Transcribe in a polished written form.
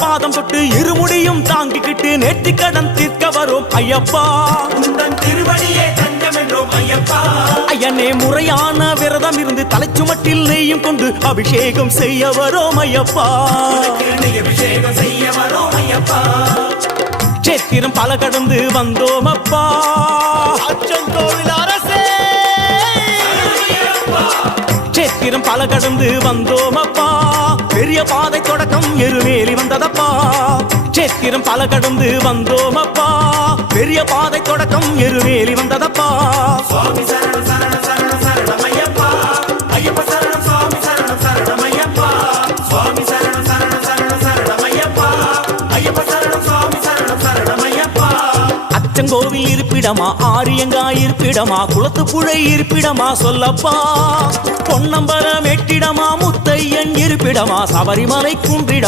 பாதம் தொட்டு இருமுடியும் தாங்கிக்கிட்டு நேர்த்தி கடன் தீர்க்க வரும் ஐயப்பா. உந்தன் திருவடியே தஞ்சம் என்றோம் ஐயப்பா. ஐயனே முறையான விரதம் இருந்து தலைச்சுமட்டில் நெய்யும் கொண்டு அபிஷேகம் செய்ய வரோம் ஐயப்பா. அபிஷேகம் செய்ய வரோம் ஐயப்பா. சேத்திரம் பல கடந்து வந்தோம் அப்பா. அச்சங்கோவில் அரசே சேத்திரம் பல கடந்து வந்தோம் அப்பா. பெரிய பாதை தொடக்கம் எருமேலி வந்ததப்பா. சேத்திரம் பல கடந்து வந்தோம் அப்பா. பெரிய பாதை தொடக்கம் எருமேலி வந்ததப்பா. சுவாமி சரணம் சரணம் சரணம் சரணம் ஐயப்பா. ஐயப்ப சரணம் சுவாமி சரணம் சரணம் ஐயப்பா. சுவாமி சரணம் சரணம் சரணம் சரணம் ஐயப்பா. ஐயப்ப சரணம் சுவாமி சரணம் சரணம் ஐயப்பா. அச்சங்கோவில் இருப்பிடமா, ஆரியங்காய் இருப்பிடமா, குளத்துப்புழை இருப்பிடமா சொல்லப்பா. பொன்னம்பலம் எட்டிடமா, முத்தையன் இருப்பிடமா, சபரிமலை குன்றிடமா.